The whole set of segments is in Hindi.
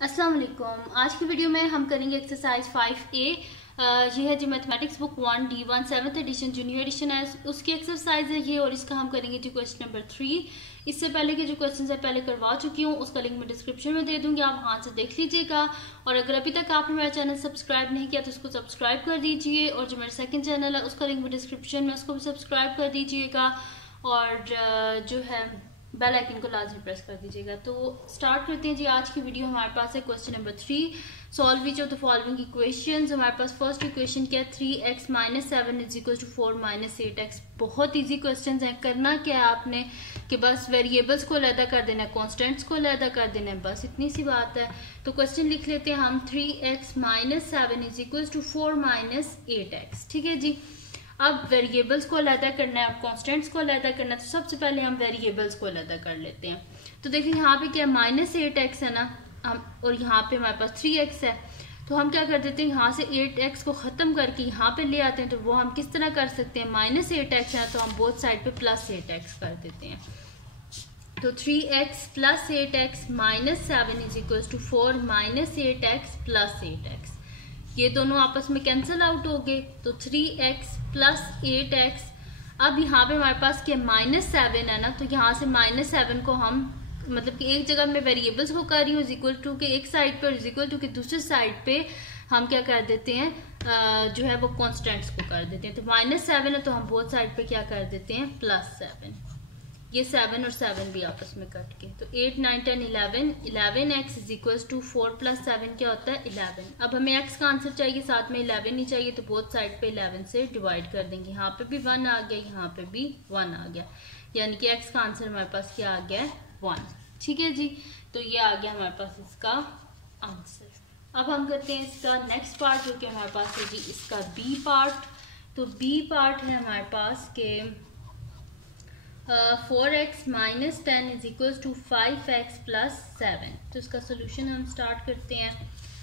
अस्सलाम वालेकुम। आज की वीडियो में हम करेंगे एक्सरसाइज 5A। ये है जी mathematics book 1 D1 7th edition junior edition है, उसकी एक्सरसाइज है ये, और इसका हम करेंगे जी क्वेश्चन नंबर 3। इससे पहले के जो क्वेश्चन है पहले करवा चुकी हूँ, उसका लिंक मैं डिस्क्रिप्शन में दे दूंगी, आप वहां से देख लीजिएगा। और अगर अभी तक आपने मेरा चैनल सब्सक्राइब नहीं किया तो उसको सब्सक्राइब कर दीजिए, और जो मेरा सेकंड चैनल है उसका लिंक मैं डिस्क्रिप्शन में, उसको भी सब्सक्राइब कर दीजिएगा, और जो है बेल आइकन को लाजमी प्रेस कर दीजिएगा। तो स्टार्ट करते हैं जी आज की वीडियो। हमारे पास है question number 3, solve which of the following equations. हमारे पास फर्स्ट इक्वेशन क्या है, 3x - 7 = 4 - 8x। बहुत इजी क्वेश्चंस हैं। करना क्या है आपने कि बस वेरिएबल्स को अलग कर देना है, कॉन्स्टेंट्स को अलग कर देना है, बस इतनी सी बात है। तो क्वेश्चन लिख लेते हैं हम, 3x - 7 = 4 - 8x। ठीक है जी। अब वेरिएबल्स को अलग करना है, अब कॉन्स्टेंट्स को अलग करना है, तो सबसे पहले हम वेरिएबल्स को अलग कर लेते हैं। तो देखिए यहाँ पे क्या है, -8x है ना, हम, और यहाँ पे हमारे पास 3x है। तो हम क्या कर देते हैं, यहाँ से 8x को खत्म करके यहाँ पे ले आते हैं। तो वो हम किस तरह कर सकते हैं, -8x है तो हम बोथ साइड पे +8x कर देते हैं। तो 3x + 8x - 7 = 4 - 8x + 8x। ये दोनों आपस में कैंसिल आउट हो गए। तो 3x + 8x। अब यहाँ पे हमारे पास क्या -7 है ना, तो यहाँ से -7 को हम, मतलब कि एक जगह मैं वेरिएबल्स को कर रही हूँ इक्वल टू के एक साइड पे, और इक्वल टू के दूसरी साइड पे हम क्या कर देते हैं, जो है वो कॉन्स्टेंट्स को कर देते हैं। तो -7 है तो हम बोथ साइड पे क्या कर देते हैं, +7। ये 7 और 7 भी आपस में कट के, तो 8 9 10 11 11x = 4 + 7 क्या होता है, 11। अब हमें x का आंसर चाहिए, साथ में 11 नहीं चाहिए, तो बोथ साइड पे 11 से डिवाइड कर देंगे। यहाँ पे भी 1 आ गया, यहाँ पे भी 1 आ गया, यानी कि x का आंसर हमारे पास क्या आ गया, 1। ठीक है जी। तो ये आ गया हमारे पास इसका आंसर। अब हम करते हैं इसका नेक्स्ट पार्ट, जो कि हमारे पास है जी इसका बी पार्ट। तो बी पार्ट है हमारे पास के 4x - 10 = 5x + 7। तो इसका सोल्यूशन हम स्टार्ट करते हैं।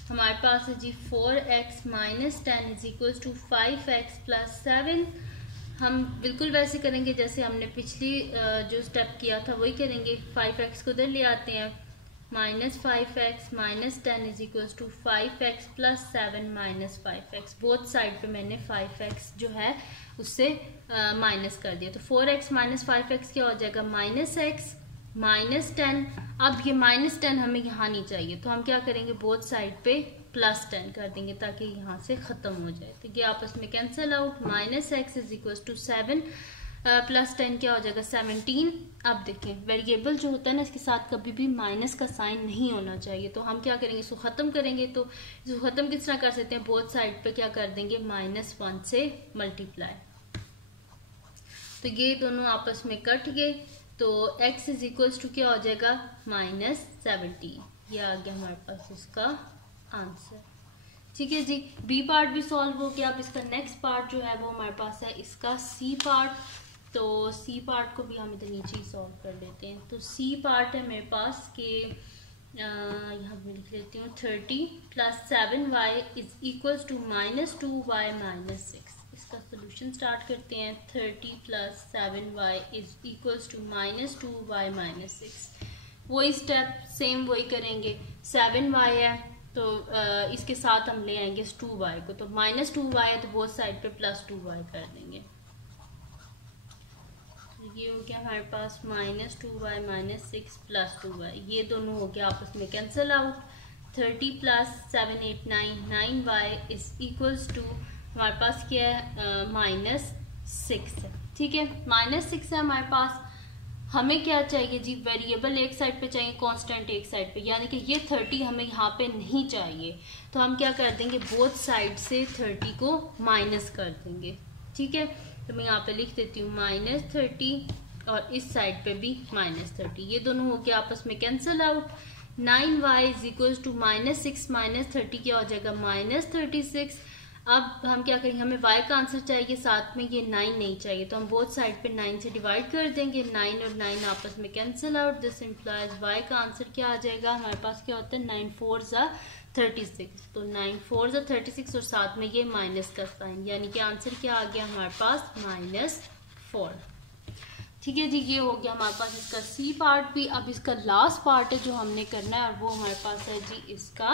हमारे पास है जी 4x - 10 = 5x + 7। हम बिल्कुल वैसे करेंगे जैसे हमने पिछली जो स्टेप किया था वही करेंगे। 5x को इधर ले आते हैं, -5x - 10 = 5x + 7 - 5x। Both side पे मैंने 5x जो है उससे माइनस कर दिया। तो 4x - 5x क्या हो जाएगा, -x - 10। अब ये -10 हमें यहाँ नहीं चाहिए, तो हम क्या करेंगे, बोथ साइड पे +10 कर देंगे ताकि यहाँ से खत्म हो जाए। तो ये आपस में कैंसिल आउट। -x = 7 + 10 क्या हो जाएगा, 17। अब देखें वेरिएबल जो होता है ना, इसके साथ कभी भी माइनस का साइन नहीं होना चाहिए। तो हम क्या करेंगे, इसको खत्म करेंगे। तो इसको खत्म किस तरह कर सकते हैं, बोथ साइड पे क्या कर देंगे, -1 से मल्टीप्लाई। तो ये दोनों आपस में कट गए। तो x = क्या हो जाएगा, -17। ये आ गया हमारे पास इसका आंसर। ठीक है जी। बी पार्ट भी सॉल्व हो गया। अब इसका नेक्स्ट पार्ट जो है वो हमारे पास है इसका सी पार्ट। तो सी पार्ट को भी हम इधर नीचे ही सॉल्व कर लेते हैं। तो सी पार्ट है मेरे पास के, यहाँ पे लिख लेती हूँ, 30 + 7y = -2y - 6। इसका सोल्यूशन स्टार्ट करते हैं। 30 + 7y = -2y - 6। वही स्टेप सेम वही करेंगे। 7y है तो इसके साथ हम ले आएंगे 2y को, तो -2y है तो बोथ साइड पे +2y कर देंगे। ये हो गया हमारे पास -2y - 6 + 2y। ये दोनों हो गया आपस में कैंसिल आउट। 30 + 7 8 9 9y = हमारे पास क्या है, -6 है। ठीक है, -6 है हमारे पास। हमें क्या चाहिए जी, वेरिएबल एक साइड पे चाहिए, कांस्टेंट एक साइड पे, यानी कि ये 30 हमें यहाँ पे नहीं चाहिए। तो हम क्या कर देंगे, बोथ साइड से 30 को माइनस कर देंगे। ठीक है, तो मैं यहाँ पे लिख देती हूँ -30, और इस साइड पे भी -30। ये दोनों हो गया आपस में कैंसिल आउट। 9y = -6 - 30 क्या हो जाएगा, -36। अब हम क्या करेंगे, हमें y का आंसर चाहिए, साथ में ये 9 नहीं चाहिए, तो हम बोथ साइड पे 9 से डिवाइड कर देंगे। 9 और 9 आपस में cancel out. This implies y का आंसर क्या आ जाएगा, हमारे पास क्या होता है, 9 4 = 36। तो 9 4 = 36 और साथ में ये माइनस का साइन, यानी कि आंसर क्या आ गया हमारे पास, -4। ठीक है जी, ये हो गया हमारे पास इसका सी पार्ट भी। अब इसका लास्ट पार्ट है जो हमने करना है, और वो हमारे पास है जी इसका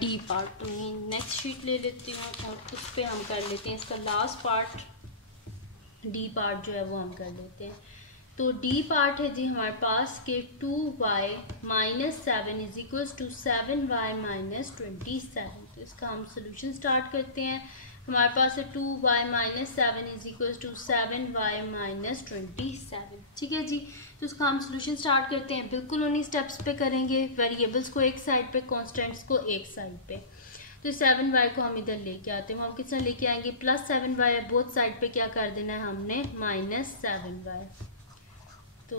डी पार्ट। तो नेक्स्ट शीट ले लेती हूँ और उस पर हम कर लेते हैं इसका लास्ट पार्ट, डी पार्ट जो है वो हम कर लेते हैं। तो डी पार्ट है जी हमारे पास के 2y - 7 is equals to 7y - 27। तो इसका हम सोल्यूशन स्टार्ट करते हैं। हमारे पास है 2y - 7 is equals to 7y - 27। ठीक है जी, तो इसका हम सोल्यूशन स्टार्ट करते हैं। बिल्कुल उन्हीं स्टेप्स पे करेंगे, वेरिएबल्स को एक साइड पे, कॉन्स्टेंट्स को एक साइड पे। तो 7y को हम इधर लेके आते हैं। हम किस तरह लेके आएंगे, +7y है, बोथ साइड पे क्या कर देना है हमने, -7y। तो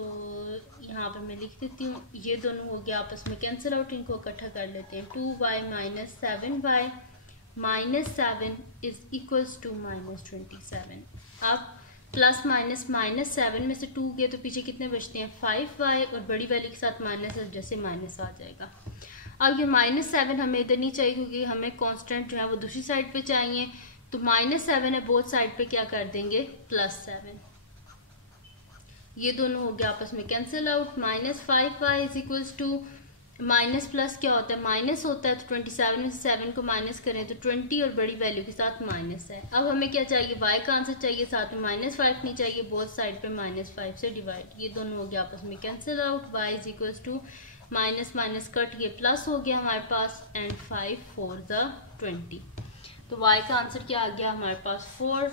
यहाँ पे मैं लिख देती हूँ, ये दोनों हो गया आपस में कैंसिल आउट, इनको इकट्ठा कर लेते हैं। 2y - 7y -7 is equals to -27। अब प्लस माइनस -7 में से 2 गए तो पीछे कितने बचते हैं, 5y, और बड़ी वैल्यू के साथ माइनस, जैसे माइनस आ जाएगा। अब ये -7 हमें इधर नहीं चाहिए क्योंकि हमें कांस्टेंट जो है वो दूसरी साइड पे चाहिए। तो -7 है, बोथ साइड पे क्या कर देंगे, +7। ये दोनों हो गया आपस में cancel out. -5y is equals to minus plus क्या होता है, माइनस होता है। तो 27 में से 7 को माइनस करें तो 20, और बड़ी वैल्यू के साथ माइनस है। अब हमें क्या चाहिए, y का आंसर चाहिए, साथ में -5 नहीं चाहिए, बोथ साइड पे -5 से डिवाइड। ये दोनों हो गया आपस में cancel out. y is equals to minus minus cut, ये प्लस हो गया हमारे पास, एंड 5 4 20। तो y का आंसर क्या आ गया हमारे पास, 4।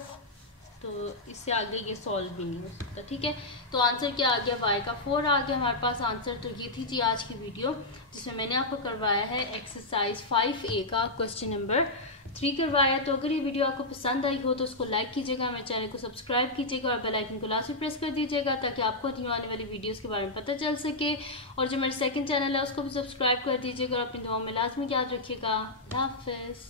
तो इससे आगे ये सॉल्व भी नहीं हो सकता। ठीक है, तो आंसर क्या आ गया, y का 4 आ गया हमारे पास आंसर। तो ये थी जी आज की वीडियो जिसमें मैंने आपको करवाया है एक्सरसाइज 5A का क्वेश्चन नंबर 3 करवाया। तो अगर ये वीडियो आपको पसंद आई हो तो उसको लाइक कीजिएगा, मेरे चैनल को सब्सक्राइब कीजिएगा और बेल आइकन को लास्ट में प्रेस कर दीजिएगा ताकि आपको न्यू आने वाली वीडियोस के बारे में पता चल सके। और जो मेरा सेकंड चैनल है उसको भी सब्सक्राइब कर दीजिएगा और अपनी दुआओं में लाजमी याद रखिएगा। अल्लाह हाफिज़।